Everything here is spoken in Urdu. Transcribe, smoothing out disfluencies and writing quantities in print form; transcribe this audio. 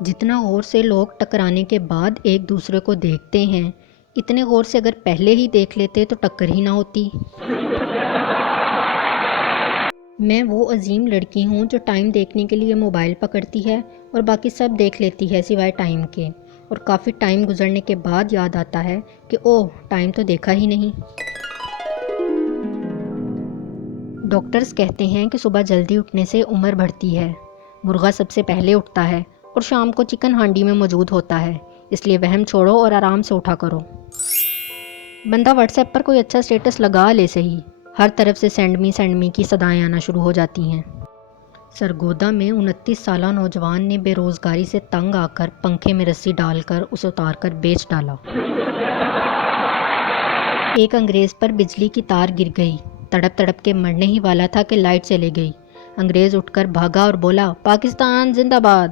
جتنا غور سے لوگ ٹکرانے کے بعد ایک دوسرے کو دیکھتے ہیں، اتنے غور سے اگر پہلے ہی دیکھ لیتے تو ٹکر ہی نہ ہوتی۔ میں وہ عظیم لڑکی ہوں جو ٹائم دیکھنے کے لیے موبائل پکڑتی ہے اور باقی سب دیکھ لیتی ہے سوائے ٹائم کے، اور کافی ٹائم گزرنے کے بعد یاد آتا ہے کہ اوہ ٹائم تو دیکھا ہی نہیں۔ ڈاکٹرز کہتے ہیں کہ صبح جلدی اٹھنے سے عمر بڑھتی ہے۔ مرغا سب سے پہلے اٹھتا ہے اور شام کو چکن ہانڈی میں موجود ہوتا ہے، اس لیے وہم چھوڑو اور آرام سے اٹھا کرو۔ بندہ واٹس ایپ پر کوئی اچھا سٹیٹس لگا لے صحیح، ہر طرف سے سینڈ می کی صدائیں آنا شروع ہو جاتی ہیں۔ سرگودا میں 29 سالہ نوجوان نے بے روزگاری سے تنگ آ کر پنکھے میں رسی ڈال کر اسے اتار کر بیچ ڈالا۔ ایک انگریز پر بجلی کی تار گر گئی، تڑپ تڑپ کے مرنے ہی والا تھا کہ لائٹ چلی گئی۔ انگریز اٹھ کر بھاگا اور بولا، پاکستان زندہ باد۔